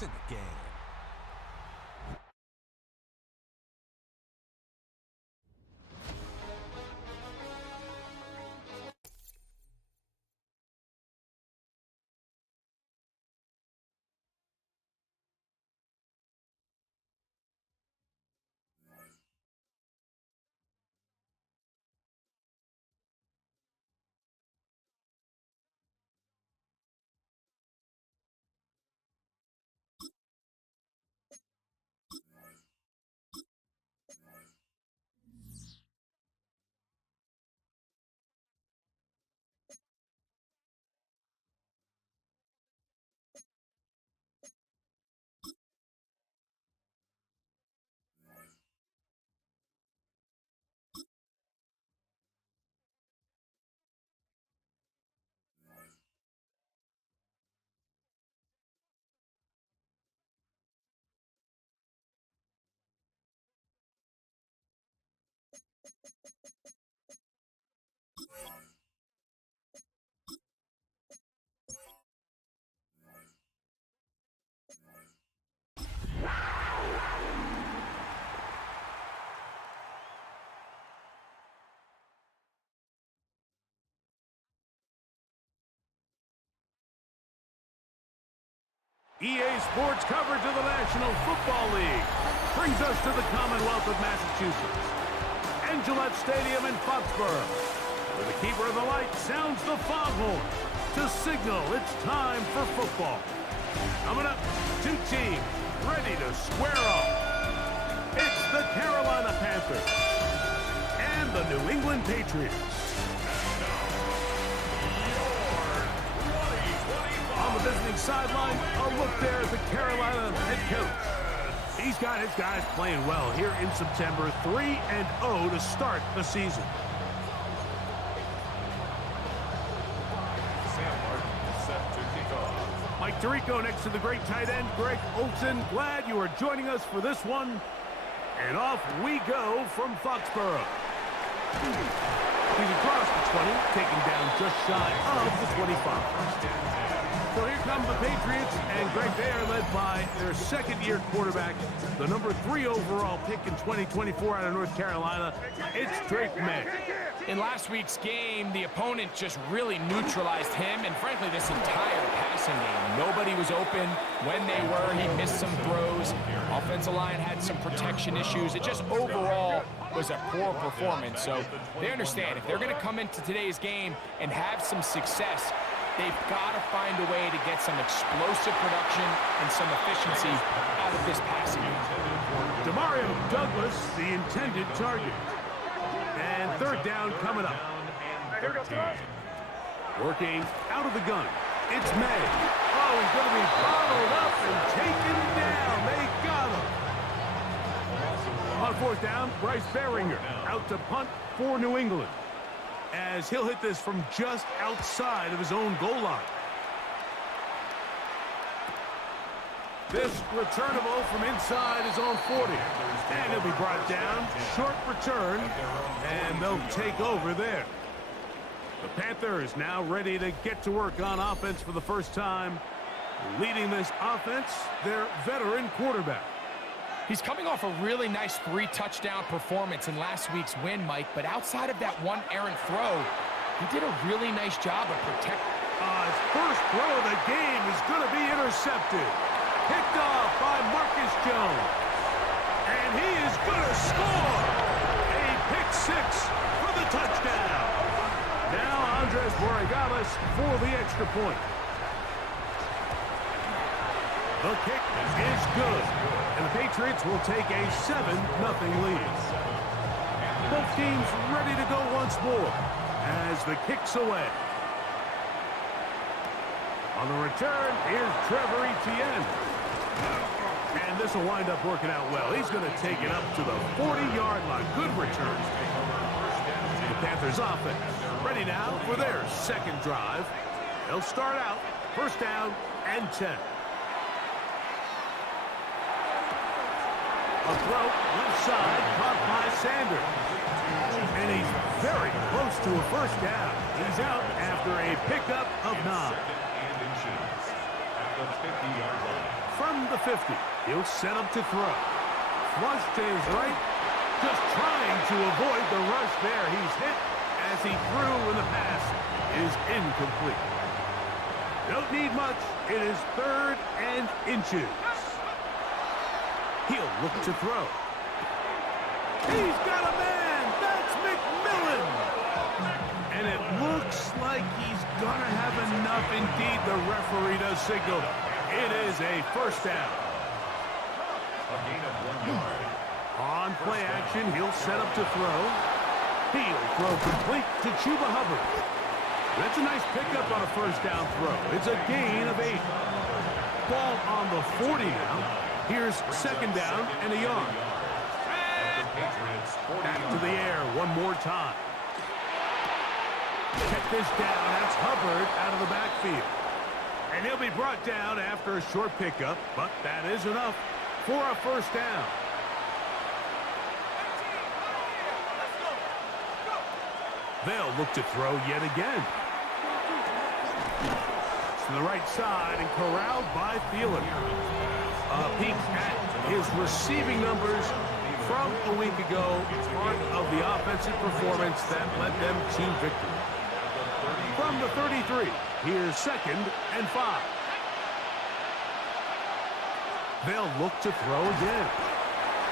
It's in the game. EA Sports coverage of the National Football League brings us to the Commonwealth of Massachusetts and Gillette Stadium in Foxborough, where the keeper of the light sounds the foghorn to signal it's time for football. Coming up, two teams ready to square off. It's the Carolina Panthers and the New England Patriots. On the visiting sideline, a look there at the Carolina head coach. He's got his guys playing well here in September, 3-0 to start the season. Mike Tirico next to the great tight end, Greg Olsen. Glad you are joining us for this one. And off we go from Foxborough. He's across the 20, taking down just shy of the 25. So here come the Patriots, and Greg, they are led by their second-year quarterback, the number 3 overall pick in 2024 out of North Carolina. It's Drake May. In last week's game, the opponent just really neutralized him, and frankly, this entire passing game. Nobody was open. When they were, he missed some throws. Offensive line had some protection issues. It just overall was a poor performance. So they understand if they're going to come into today's game and have some success, they've got to find a way to get some explosive production and some efficiency out of this passing game. Demario Douglas, the intended target. And third down coming up. Working out of the gun. It's May. Oh, he's going to be bottled up and taken down. They got him. On fourth down, Bryce Behringer out to punt for New England, as he'll hit this from just outside of his own goal line. This returnable from inside his own 40. And he'll be brought down. Short return. And they'll take over there. The Panthers now ready to get to work on offense for the first time. Leading this offense, their veteran quarterback. He's coming off a really nice 3-touchdown performance in last week's win, Mike, but outside of that one errant throw, he did a really nice job of protecting. His first throw of the game is going to be intercepted. Picked off by Marcus Jones. And he is going to score. A pick six for the touchdown. Now Andres Borregales for the extra point. The kick is good. And the Patriots will take a 7-0 lead. Both teams ready to go once more as the kick's away. On the return, here's Trevor Etienne. And this will wind up working out well. He's going to take it up to the 40-yard line. Good return. The Panthers offense ready now for their second drive. They'll start out first down and 10. A throw left side caught by Sanders. And he's very close to a first down. He's out after a pickup of 9. From the 50, he'll set up to throw. Flush to his right, just trying to avoid the rush there. He's hit as he threw, and the pass is incomplete. Don't need much. It is 3rd and inches. He'll look to throw. He's got a man. That's McMillan. And it looks like he's going to have enough. Indeed, the referee does signal. It is a first down. A gain of 1 yard. On play action, he'll set up to throw. He'll throw complete to Chuba Hubbard. That's a nice pickup on a first down throw. It's a gain of 8. Ball on the 40 now. Here's 2nd down and a yard. Back to the air one more time. Check this down. That's Hubbard out of the backfield. And he'll be brought down after a short pickup, but that is enough for a first down. They'll look to throw yet again. To the right side and corralled by Thielen. A peek at his receiving numbers from a week ago, part of the offensive performance that led them to victory. From the 33, here's 2nd and 5. They'll look to throw again.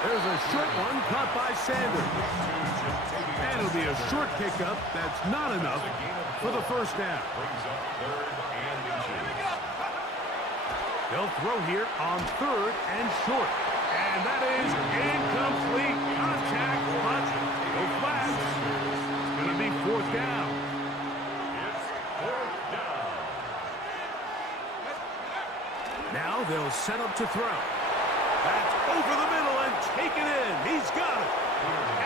There's a short one caught by Sanders. And it'll be a short pickup that's not enough for the first down. They'll throw here on 3rd and short. And that is incomplete. Contact, but no flags. It's going to be 4th down. It's 4th down. Now they'll set up to throw. That's over the middle and taken in. He's got it.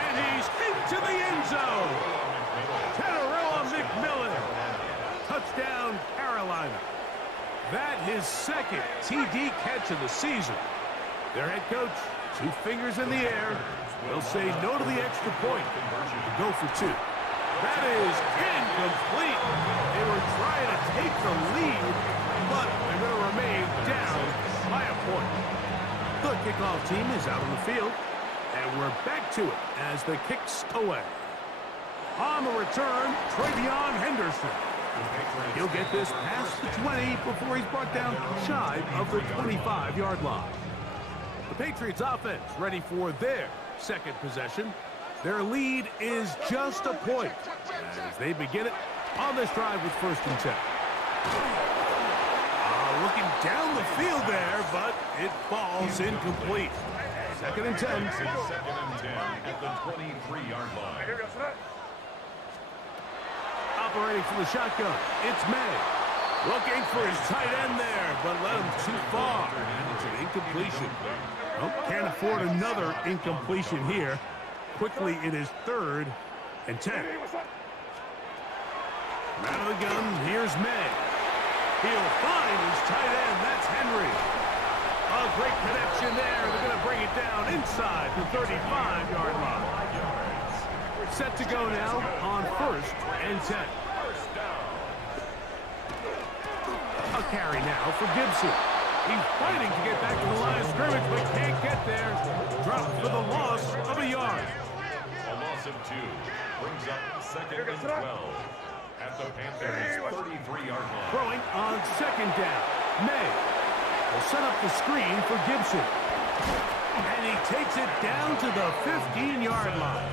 And he's into the end zone. Tenerella McMillan. Touchdown, Carolina. That his 2nd TD catch of the season. Their head coach, 2 fingers in the air. They'll say no to the extra point. Go for 2. That is incomplete. They were trying to take the lead, but they're going to remain down by a point. The kickoff team is out on the field, and we're back to it as the kick's away. On the return, Travion Henderson. He'll get this past the 20 before he's brought down shy of the 25-yard line. The Patriots offense ready for their 2nd possession. Their lead is just a point as they begin it on this drive with 1st and 10. Looking down the field there, but it falls incomplete. 2nd and 10. 2nd and 10 at the 23-yard line. Operating from the shotgun, it's May. Looking for his tight end there, but led him too far. And it's an incompletion. Well, can't afford another incompletion here. Quickly, it is 3rd and 10. Out of the gun, here's May. He'll find his tight end. That's Henry. A great connection there. They're going to bring it down inside the 35-yard line. Set to go now on 1st and 10. A carry now for Gibson. He's fighting to get back to the line of scrimmage, but can't get there. Dropped for the loss of a yard. A loss of 2 brings up 2nd and 12 at the Panthers' 33-yard line. Throwing on 2nd down. May will set up the screen for Gibson. And he takes it down to the 15-yard line.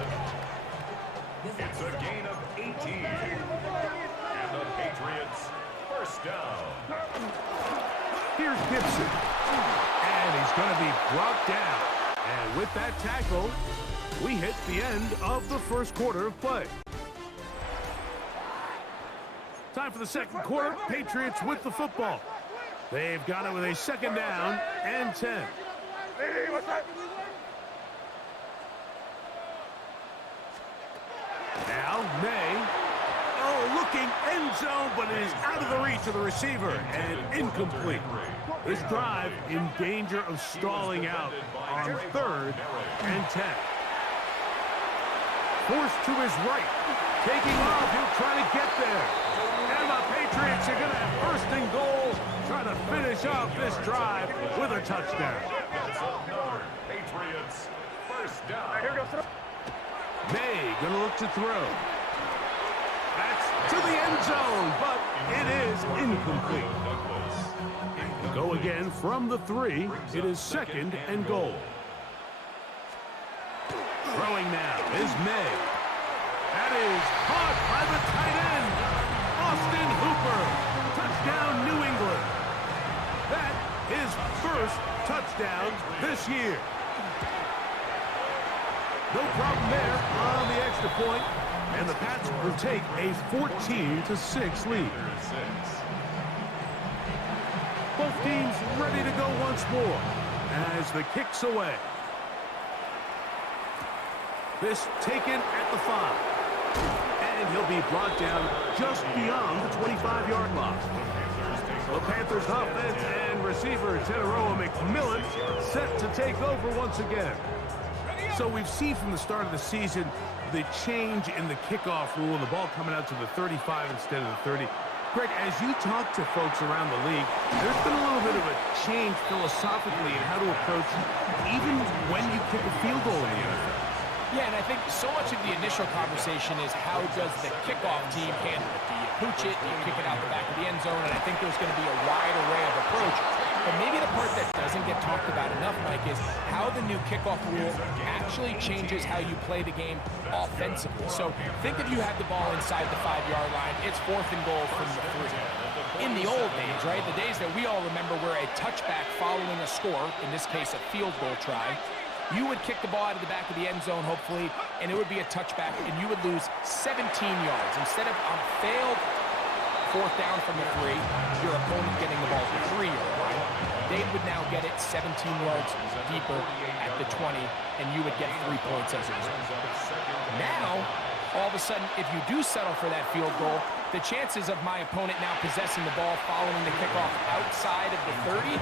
It's a gain of 18. And the Patriots first down. Here's Gibson. And he's going to be brought down. And with that tackle, we hit the end of the 1st quarter of play. Time for the 2nd quarter. Patriots with the football. They've got it with a 2nd down and 10. Now, May. Oh, looking end zone, but it is out of the reach of the receiver and incomplete. This drive in danger of stalling out on 3rd and 10. Forced to his right. Taking off, he'll try to get there. And the Patriots are going to have 1st and goal try to finish off this drive with a touchdown. That's another Patriots first down. May going to look to throw. That's to the end zone, but it is incomplete. Go again from the 3. It is 2nd and goal. Throwing now is May. That is caught by the tight end, Austin Hooper. Touchdown, New England. That is first touchdown this year. No problem there on the extra point, and the Pats will take a 14-6 lead. Both teams ready to go once more as the kick's away. This taken at the 5. And he'll be brought down just beyond the 25-yard line. The Panthers offense and receiver Teteroa McMillan set to take over once again. So we've seen from the start of the season the change in the kickoff rule, the ball coming out to the 35 instead of the 30. Greg, as you talk to folks around the league, there's been a little bit of a change philosophically in how to approach even when you kick a field goal in the NFL. Yeah, and I think so much of the initial conversation is how does the kickoff team handle it? Do you pooch it? Do you kick it out the back of the end zone? And I think there's going to be a wide array of approach. But maybe the part that doesn't get talked about enough, Mike, is how the new kickoff rule actually changes how you play the game offensively. So think if you had the ball inside the 5-yard line, it's 4th and goal from the 3. In the old days, right, the days that we all remember where a touchback following a score, in this case a field goal try, you would kick the ball out of the back of the end zone, hopefully, and it would be a touchback, and you would lose 17 yards. Instead of a failed 4th down from the 3, your opponent getting the ball at the 3-yard line, they would now get it 17 yards deeper at the 20, and you would get 3 points as a result. Now, all of a sudden, if you do settle for that field goal, the chances of my opponent now possessing the ball following the kickoff outside of the 30,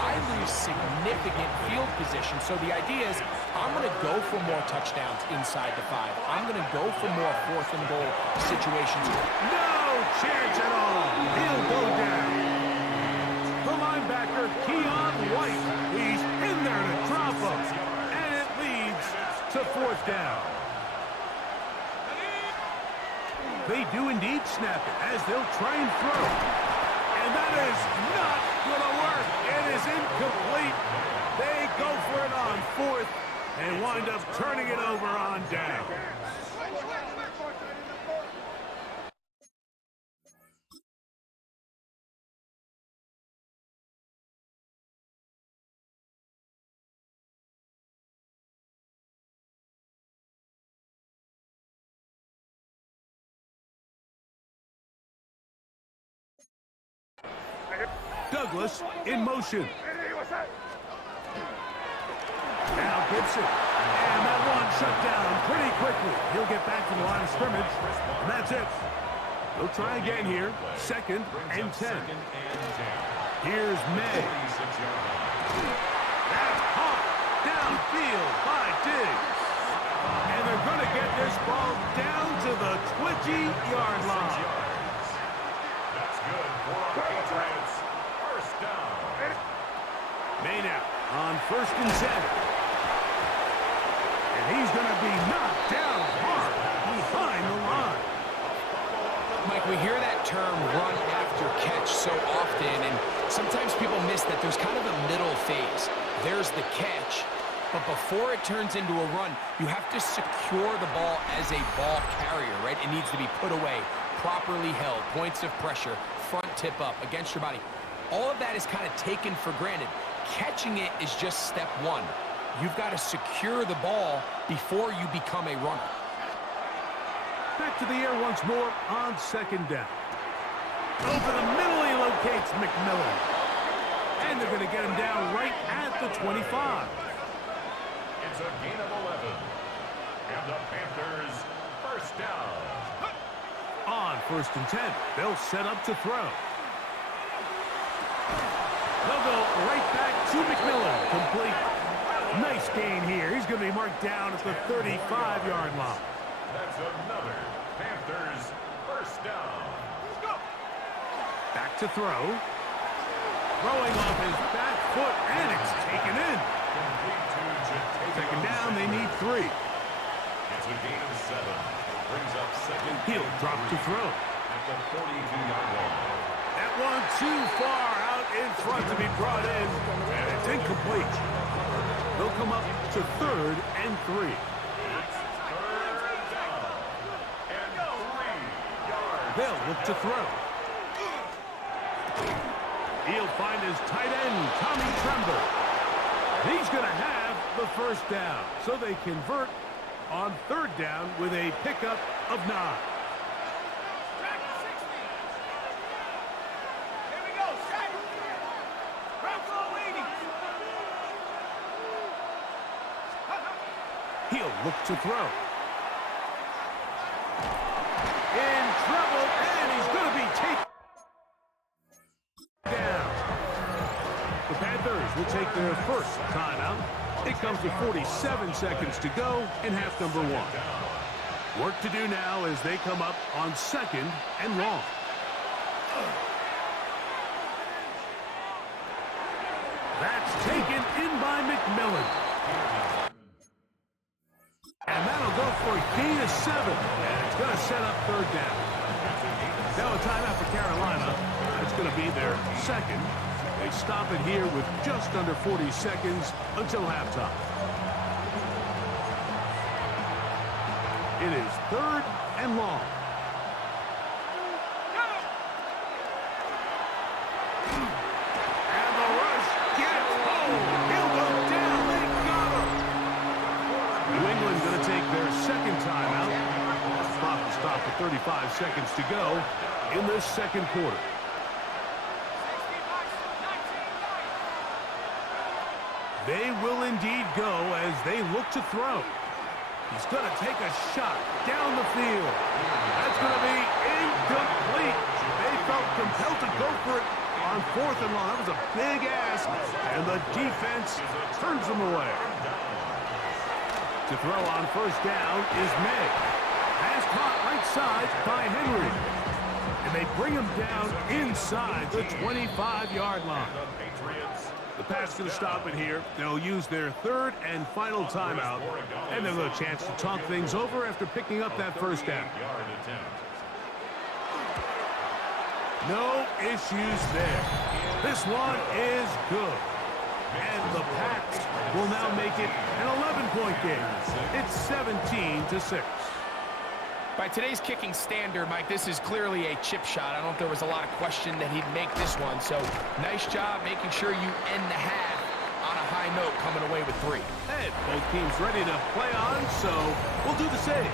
I lose significant field position. So the idea is I'm going to go for more touchdowns inside the 5. I'm going to go for more 4th and goal situations. No chance at all. He'll go down. The linebacker, Keon White, he's in there to drop him. And it leads to 4th down. They do indeed snap it as they'll try and throw. And that is not going to work. It is incomplete. They go for it on 4th and wind up turning it over on down. Douglas in motion. Now Gibson. And that one shut down pretty quickly. He'll get back to the line of scrimmage. And that's it. They'll try again here. 2nd and 10. Here's May. That's caught downfield by Diggs. And they're going to get this ball down to the 20-yard line. That's good for our Patriots. First down. May now on 1st and 10. And he's going to be knocked down hard behind the line. Mike, we hear that term run after catch so often, and sometimes people miss that there's kind of a middle phase. There's the catch, but before it turns into a run, you have to secure the ball as a ball carrier, right? It needs to be put away, properly held, points of pressure, front tip up against your body. All of that is kind of taken for granted. Catching it is just step 1. You've got to secure the ball before you become a runner. Back to the air once more on 2nd down. Over the middle he locates McMillan. And they're going to get him down right at the 25. It's a gain of 11. And the Panthers first down. On 1st and 10, they'll set up to throw. They'll go right back to McMillan. Complete. Nice gain here. He's going to be marked down at the 35-yard line. That's another Panthers first down. Back to throw. throwing off his back foot, and it's taken in. Second down, they need 3. It's a gain of 7. Brings up second. He'll drop to throw. At the 42-yard line. That one too far out in front to be brought in, and it's incomplete. They'll come up to 3rd and 3. They'll look to throw. He'll find his tight end, Tommy Tremble. He's going to have the first down, so they convert on 3rd down with a pickup of 9. He'll look to throw. In trouble, and he's going to be taken down. The Panthers will take their first timeout. It comes to 47 seconds to go in half number 1. Work to do now as they come up on 2nd and long. That's taken in by McMillan. And that'll go for a gain of 7. And it's going to set up 3rd down. Now a timeout for Carolina. That's going to be their 2nd. They stop it here with just under 40 seconds until halftime. It is 3rd and long. And the rush gets home. He'll go down. They got him. New England going to take their 2nd timeout. Clock will stop with 35 seconds to go in this 2nd quarter. They will indeed go as they look to throw. He's going to take a shot down the field. That's going to be incomplete. They felt compelled to go for it on 4th and long. That was a big ask, and the defense turns them away. To throw on 1st down is May. Pass caught right side by Henry. And they bring him down inside the 25-yard line. The pass going to stop it here. They'll use their 3rd and final timeout, and they'll have a chance to talk things over after picking up that 1st down. No issues there. This one is good. And the Pats will now make it an 11-point game. It's 17-6. By today's kicking standard, Mike, this is clearly a chip shot. I don't think there was a lot of question that he'd make this one. So nice job making sure you end the half on a high note, coming away with 3. And both teams ready to play on, so we'll do the same.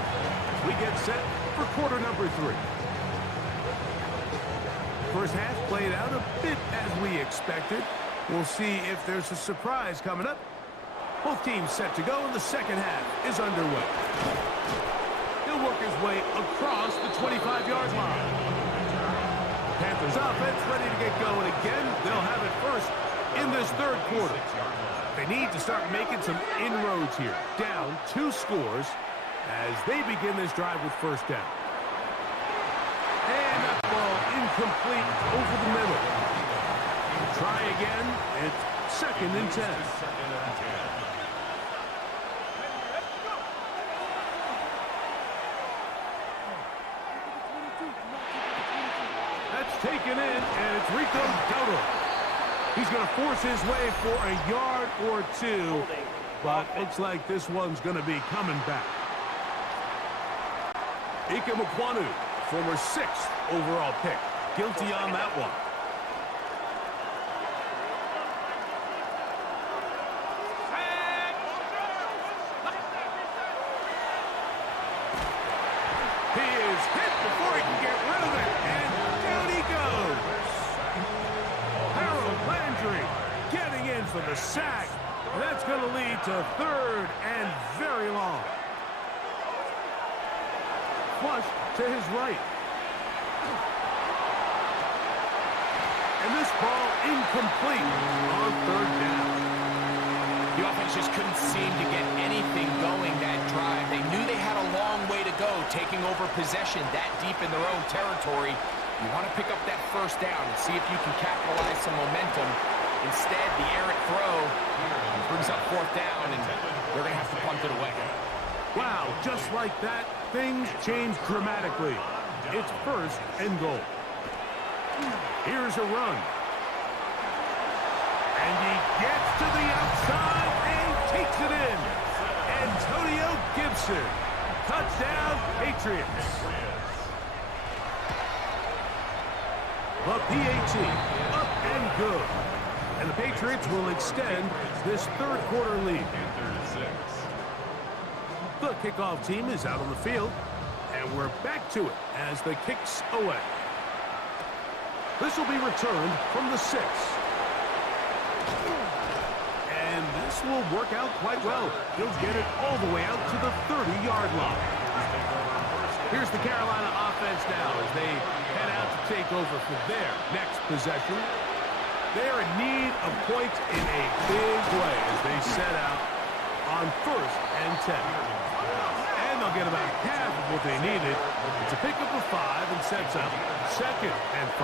We get set for quarter number 3. First half played out a bit as we expected. We'll see if there's a surprise coming up. Both teams set to go, and the 2nd half is underway. He'll work his way across the 25-yard line. Panthers offense ready to get going again. They'll have it first in this 3rd quarter. They need to start making some inroads here. Down 2 scores as they begin this drive with 1st down. And that ball incomplete over the middle. Try again. It's 2nd and 10. That's taken in, and it's Rico Dowdle. He's going to force his way for a yard or 2, but looks like this one's going to be coming back. Ike Mukwanu, former 6th overall pick, guilty on that one. He is hit before he can get rid of it, and down he goes. Harold Landry getting in for the sack. That's going to lead to 3rd and very long. Flush to his right. And this ball incomplete on 3rd down. The offense just couldn't seem to get anything going that drive. They knew they had a long way to go, taking over possession that deep in their own territory. You want to pick up that first down and see if you can capitalize some momentum. Instead, the errant throw brings up fourth down, and they're going to have to punt it away. Wow, just like that, things change dramatically. It's first and goal. Here's a run. And he gets to the outside and takes it in. Antonio Gibson. Touchdown, Patriots. The PAT, up and good. And the Patriots will extend this third quarter lead. The kickoff team is out on the field, and we're back to it as the kicks away. This will be returned from the 6. And this will work out quite well. He'll get it all the way out to the 30-yard line. Here's the Carolina offense now as they head out to take over for their next possession. They're in need of points in a big way as they set out on first and 10. And they'll get about half of what they needed to pick up a 5 and sets up second and 5.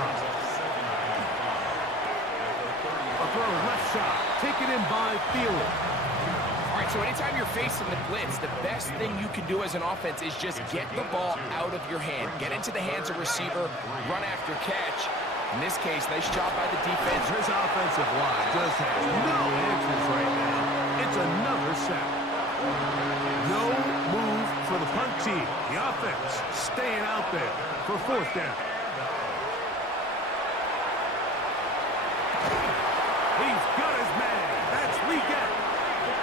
A throw left side, taken in by Thielen. All right, so anytime you're facing the blitz, the best thing you can do as an offense is just get the ball out of your hand. Get into the hands of receiver, run after catch. In this case, nice job by the defense. His offensive line just has no answers right now. It's another sack. No move for the punt team. The offense staying out there for fourth down. He's got his man. That's Liggett.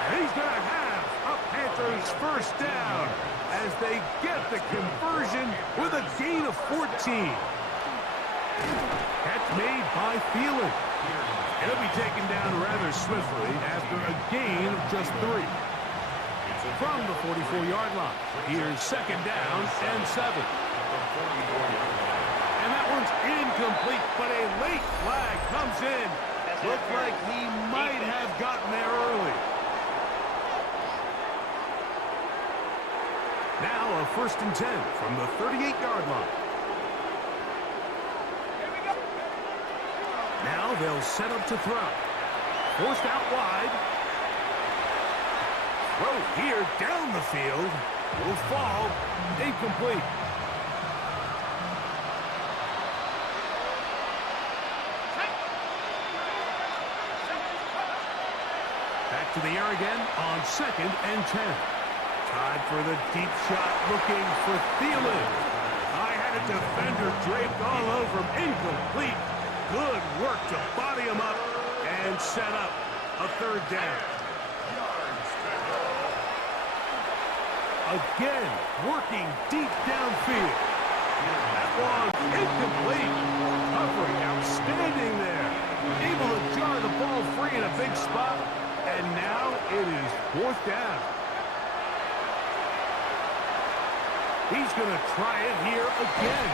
And he's going to have a Panthers first down as they get the conversion with a gain of 14. Catch made by Thielen. He'll be taken down rather swiftly after a gain of just 3. From the 44-yard line, here's second down and 7. And that one's incomplete, but a late flag comes in. Looked like he might have gotten there early. Now a first and 10 from the 38-yard line. Now they'll set up to throw. Forced out wide. Throw here down the field. Will fall. Incomplete. Back to the air again on second and 10. Time for the deep shot looking for Thielen. I had a defender draped all over him. Incomplete. Good work to body him up and set up a third down. Again, working deep downfield. That one incomplete. Covering outstanding there. Able to jar the ball free in a big spot. And now it is fourth down. He's going to try it here again.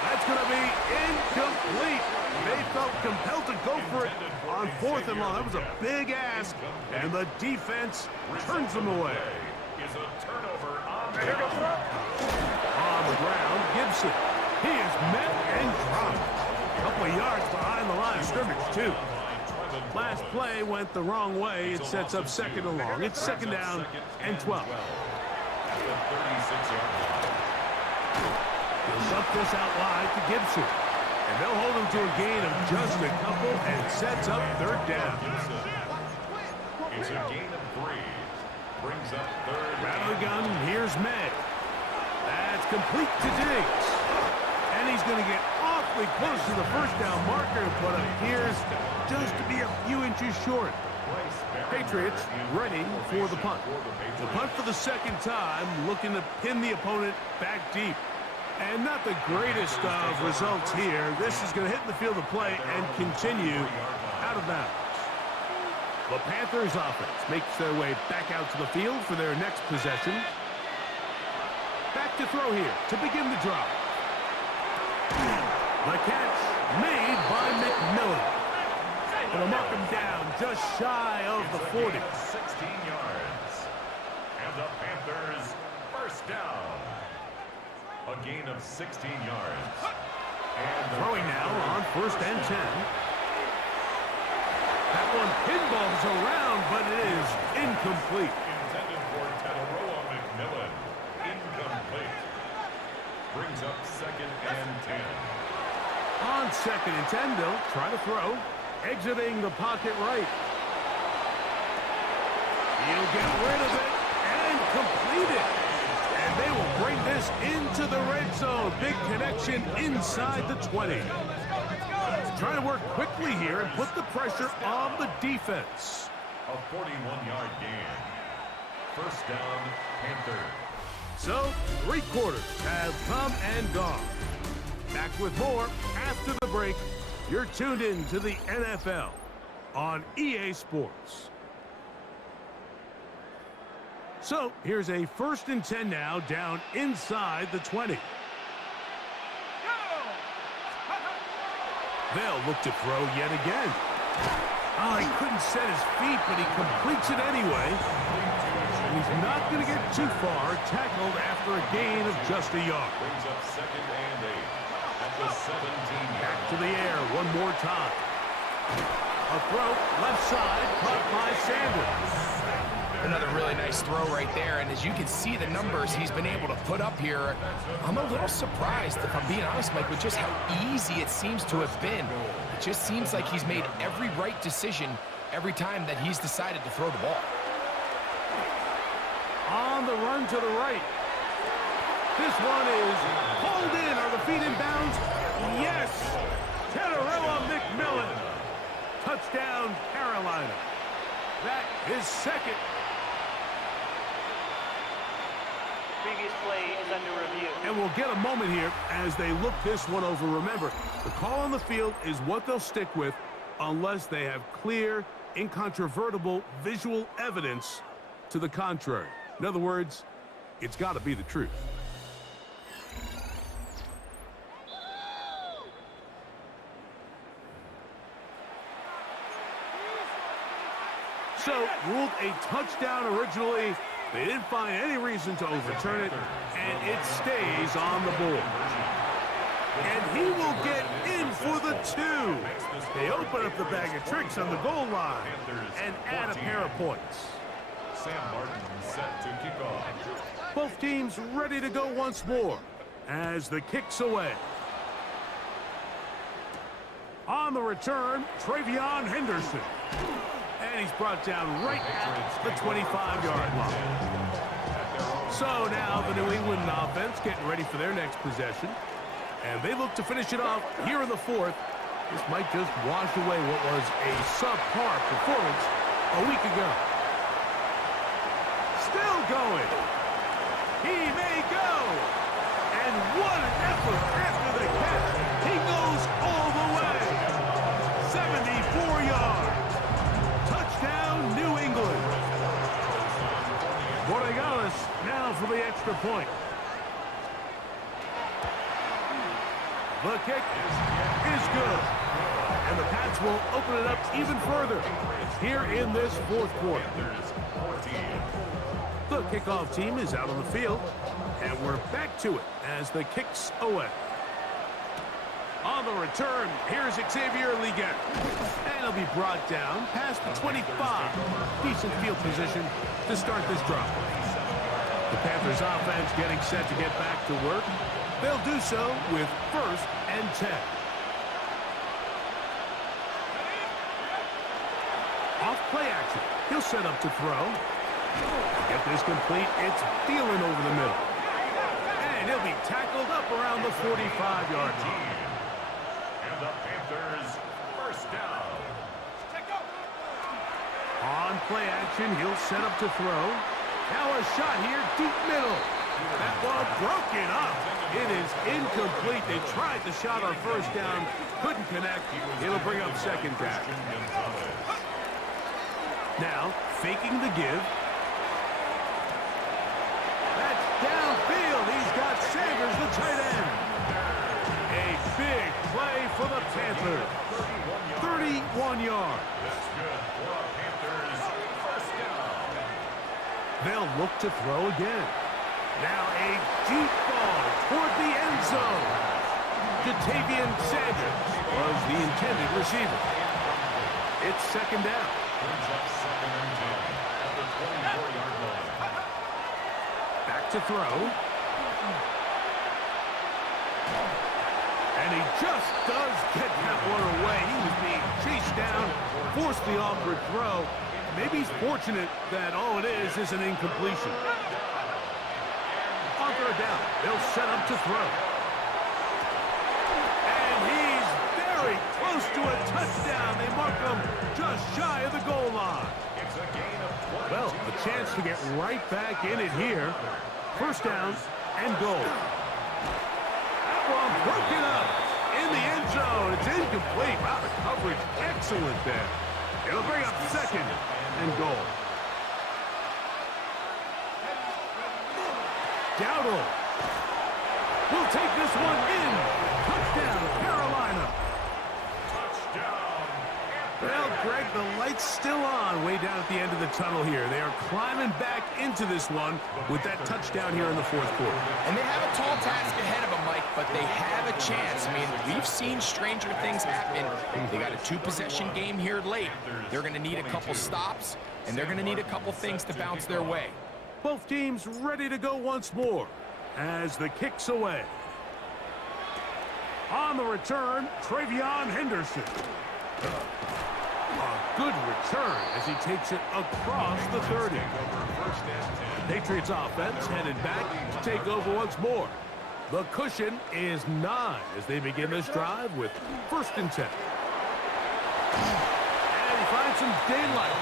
That's going to be incomplete. They felt compelled to go for it on fourth and long. That was a big ask, and the defense turns them away. Is a turnover on the On the ground, Gibson. He is met and dropped. A couple of yards behind the line of scrimmage, too. Last play went the wrong way. It sets up second and long. It's second down and 12. He'll dump this out wide to Gibson. And they'll hold him to a gain of just a couple and sets up third down. It's a gain of 3. Brings up third. Rattle the gun. Here's May. That's complete to Diggs. And he's going to get awfully close to the first down marker, but appears just to be a few inches short. Patriots ready for the punt. The punt for the second time, looking to pin the opponent back deep. And not the greatest of results here. This is going to hit the field of play and continue out of bounds. The Panthers offense makes their way back out to the field for their next possession. Back to throw here to begin the drive. The catch made by McMillan. Going to mark him down just shy of the 40. 16 yards. And the Panthers first down. A gain of 16 yards. Throwing now on 1st and 10. That one pinballs around, but it is incomplete. Intended for Tataroa McMillan. Incomplete. Brings up 2nd and 10. On 2nd and 10, they'll try to throw. Exiting the pocket right. He'll get rid of it and complete it. And they will bring this into the red zone. Big connection inside the 20. Trying to work quickly here and put the pressure on the defense. A 41-yard gain. 1st down, Panthers. So, 3 quarters have come and gone. Back with more after the break. You're tuned in to the NFL on EA Sports. So, here's a 1st and 10 now, down inside the 20. They'll look to throw yet again. Oh, he couldn't set his feet, but he completes it anyway. And he's not going to get too far, tackled after a gain of just a yard. Brings up 2nd and 8 at the 17-yard. Back to the air one more time. A throw, left side, caught by Sanders. Another really nice throw right there, and as you can see the numbers he's been able to put up here, I'm a little surprised, if I'm being honest, Mike, with just how easy it seems to have been. It just seems like he's made every right decision every time that he's decided to throw the ball. On the run to the right. This one is pulled in. Are the feet in bounds? Yes! Tataroa McMillan. Touchdown, Carolina. That is 2nd. Previous play is under review. And we'll get a moment here as they look this one over. Remember, the call on the field is what they'll stick with unless they have clear, incontrovertible visual evidence to the contrary. In other words, it's got to be the truth. So, ruled a touchdown originally. They didn't find any reason to overturn it, and it stays on the board. And he will get in for the 2. They open up the bag of tricks on the goal line and add a pair of points. Sam Martin set to kick off. Both teams ready to go once more as the kick's away. On the return, Travion Henderson. And he's brought down right at the 25-yard line. So now the New England offense getting ready for their next possession. And they look to finish it off here in the 4th. This might just wash away what was a subpar performance a week ago. Still going. He may go. And what an effort after the catch. He goes all the way. 74 yards. Touchdown, New England. Borregales now for the extra point. The kick is good. And the Pats will open it up even further here in this 4th quarter. The kickoff team is out on the field, and we're back to it as the kick's away. On the return, here's Xavier Liget. And he'll be brought down past the 25. Decent field position to start this drive. The Panthers offense getting set to get back to work. They'll do so with 1st and 10. Off play action. He'll set up to throw. Get this complete. It's Thielen over the middle. And he'll be tackled up around the 45-yard line. And the Panthers, 1st down. On play action, he'll set up to throw. Now a shot here, deep middle. That ball broken up. It is incomplete. They tried the shot on 1st down. Couldn't connect. It'll bring up 2nd down. Now, faking the give. That's downfield. He's got Sanders, the tight end. A big play for the Panthers. 31 yards. That's good for a Panthers 1st down. They'll look to throw again. Now a deep ball toward the end zone. Sanders was the intended receiver. It's second down. Brings up second and 10 at the 24-yard line. Back to throw. And he just does get that one away. He was being chased down, forced the awkward throw. Maybe he's fortunate that all it is an incompletion. On third down, they'll set up to throw. And he's very close to a touchdown. They mark him just shy of the goal line. It's a gain of 20. Well, a chance to get right back in it here. First down and goal. That one broken up in the end zone. It's incomplete. Wow, the coverage excellent there. It'll bring up second and goal. Dowdle will take this one in. Touchdown, Carolina. Well, Greg, the light's still on way down at the end of the tunnel here. They are climbing back into this one with that touchdown here in the fourth quarter. And they have a tall task ahead of them, Mike, but they have a chance. I mean, we've seen stranger things happen. They got a two-possession game here late. They're going to need a couple stops, and they're going to need a couple things to bounce their way. Both teams ready to go once more as the kick's away. On the return, Travion Henderson. A good return as he takes it across the 30. The Patriots offense headed back to take over once more. The cushion is 9 as they begin this drive with first and 10. And he finds some daylight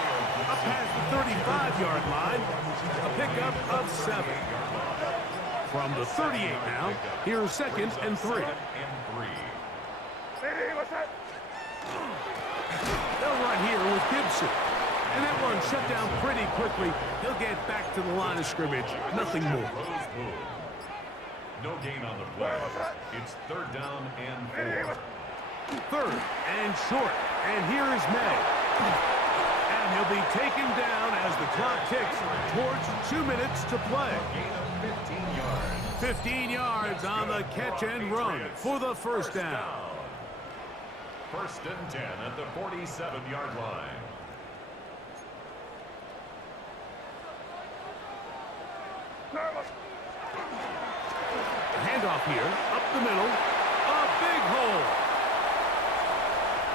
up past the 35-yard line. A pickup of 7. From the 38 now, here's second and 3. They'll run here with Gibson. And that one shut down pretty quickly. He'll get back to the line of scrimmage. Nothing more. No gain on the play. It's third down and 4. Third and short. And here is May. And he'll be taken down as the clock ticks towards 2 minutes to play. Gain of 15 yards. 15 yards on the catch and run for the first down. First and 10 at the 47-yard line. Handoff here, up the middle, a big hole.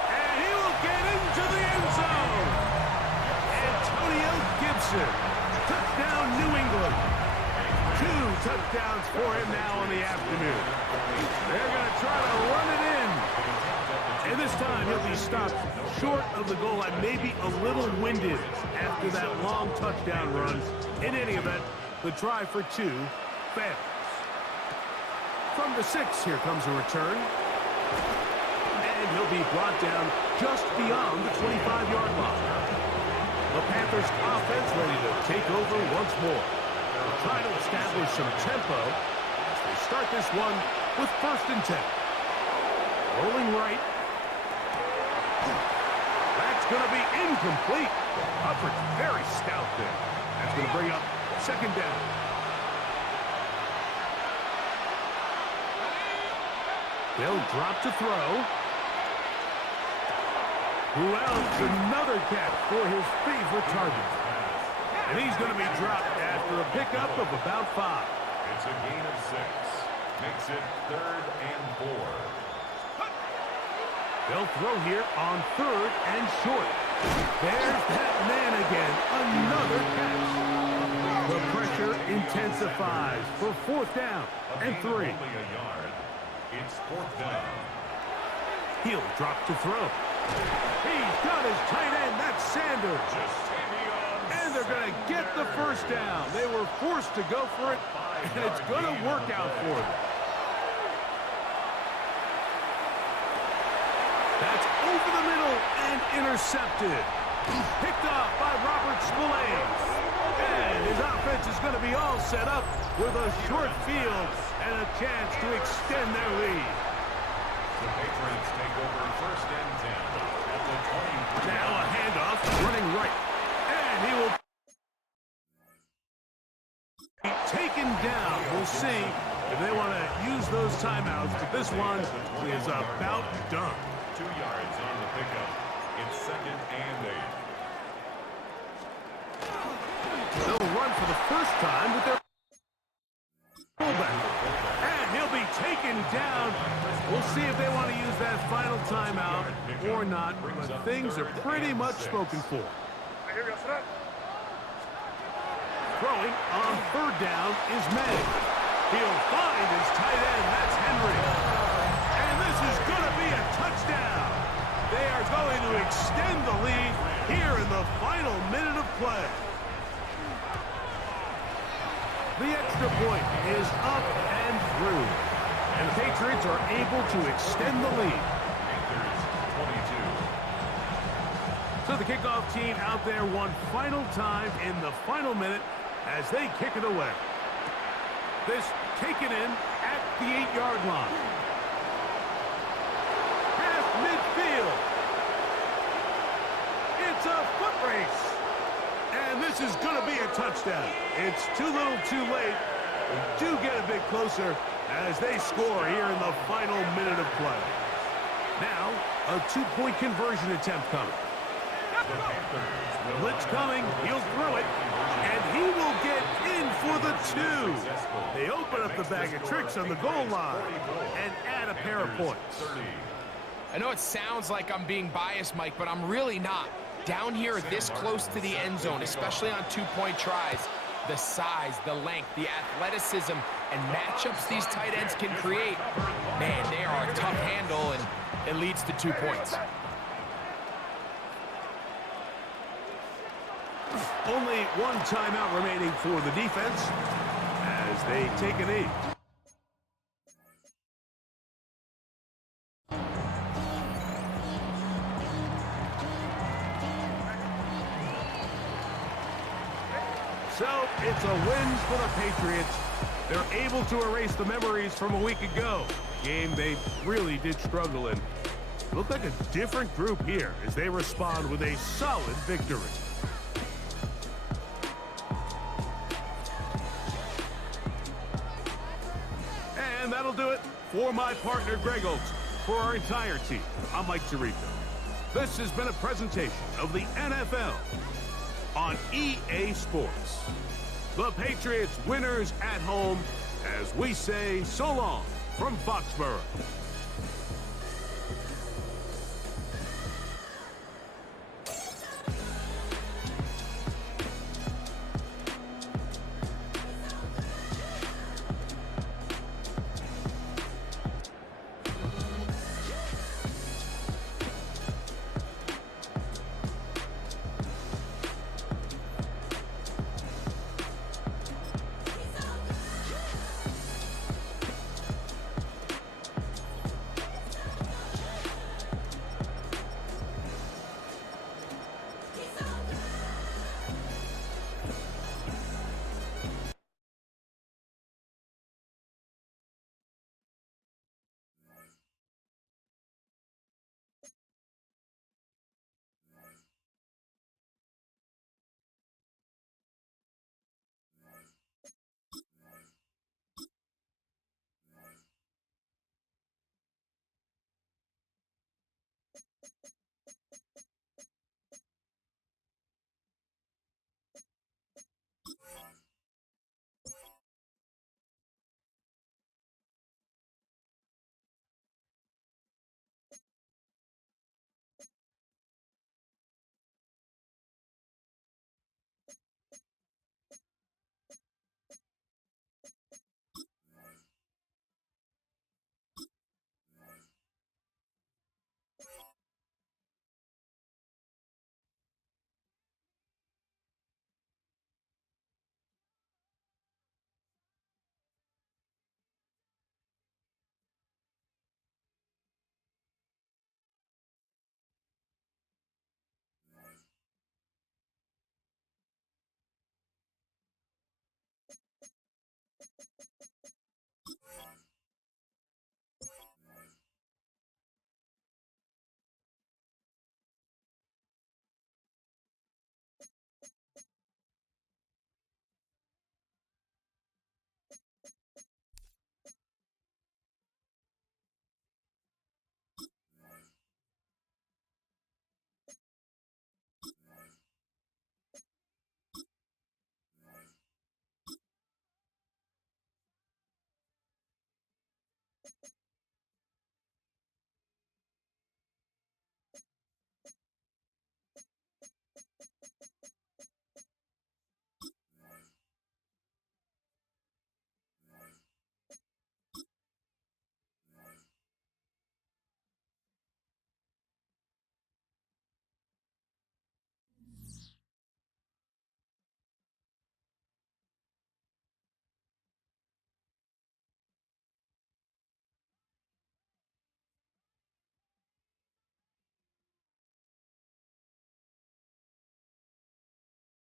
And he will get into the end zone. Antonio Gibson, touchdown New England. 2 touchdowns for him now in the afternoon. They're going to try to run it in. And this time he'll be stopped short of the goal line, maybe a little winded after that long touchdown run. In any event, the try for 2 fails. From the 6, here comes a return. And he'll be brought down just beyond the 25-yard line. The Panthers offense ready to take over once more. They'll try to establish some tempo as they start this one with first and 10. Rolling right. That's going to be incomplete. Hubbard's very stout there. That's going to bring up second down. They'll drop to throw. Who else? Another catch for his favorite target. And he's going to be dropped after a pickup of about 5. It's a gain of 6. Makes it third and 4. They'll throw here on third and short. There's that man again. Another catch. The pressure intensifies for fourth down and 3. Only a yard. It's fourth down. He'll drop to throw. He's got his tight end. That's Sanders. And they're going to get the first down. They were forced to go for it, and it's going to work out for them. That's over the middle and intercepted. Picked off by Robert Spillane. And his offense is going to be all set up with a short field and a chance to extend their lead. The Patriots take over first and 10 at the 23. Now a handoff running right. And he will be taken down. We'll see if they want to use those those timeouts, but this one is about done. 2 yards on the pickup. It's 2nd and 8. They'll run for the first time with their fullback. And he'll be taken down. We'll see if they want to use that final timeout or not, but things are pretty much spoken for. Throwing on 3rd down is May. He'll find his tight end. That's Henry. And this is going to be a touchdown. They are going to extend the lead here in the final minute of play. The extra point is up and through. And the Patriots are able to extend the lead. Panthers 22. So the kickoff team out there one final time in the final minute as they kick it away. This taken in at the 8-yard line. Half midfield. It's a foot race. And this is going to be a touchdown. It's too little too late. We do get a bit closer as they score here in the final minute of play. Now, a 2-point conversion attempt coming. Blitz coming, he'll throw it, and he will get in for the 2. They open up the bag of tricks on the goal line and add a pair of points. I know it sounds like I'm being biased, Mike, but I'm really not. Down here this close to the end zone, especially on 2-point tries, the size, the length, the athleticism, and matchups these tight ends can create, man, they are a tough handle, and it leads to 2 points. Only one timeout remaining for the defense as they take a knee. So it's a win for the Patriots. They're able to erase the memories from a week ago. Game they really did struggle in. Look like a different group here as they respond with a solid victory. And that'll do it for my partner, Greg Olson. For our entire team, I'm Mike Tirico. This has been a presentation of the NFL on EA Sports. The Patriots winners at home as we say so long from Foxborough.